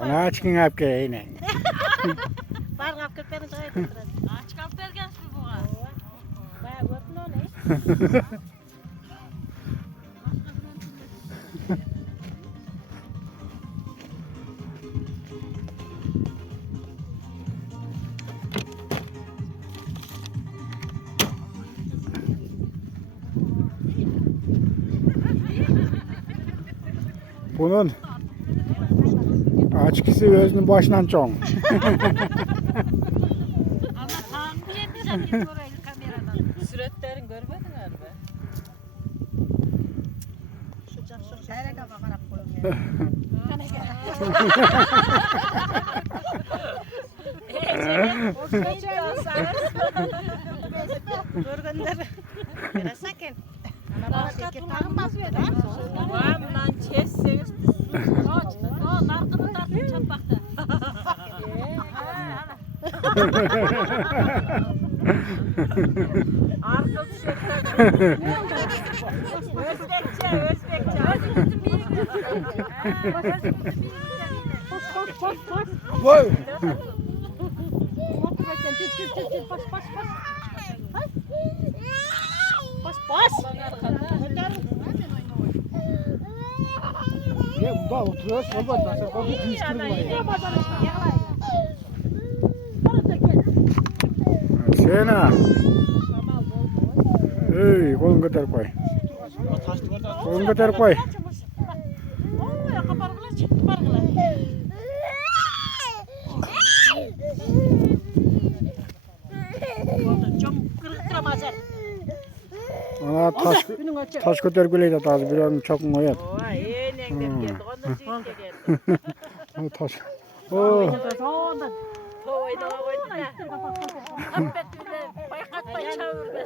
Bana açkın hep yine. Var kapkır beni çay götürün. Aç kap bergen mi buğa? Baya gördün onu. Bunun açkısı özünün başından çoğun. Ama tahmin edeceğim orayı kameradan. Süretlerin görmedin galiba. Şu can şu şehre kafa karap koyun. Görgünler. Biraz sakin. Ana bana teki takılmaz mı? Var lan kesseniz O narkını tartın çatmakta. arka düşecekler. Özbekçe. Vay. Ya bunda oturuyor, soba da, soba Sena. Hey, kolun kadar koy. Kolun kadar koy. Ana taş götürgüleydi taze bir an çakın koyar. Oha yengen geldi. Ondan sonra geldi. Taş. Oo. Oyna oyna. Hep bekle. Baykat bay çağır be.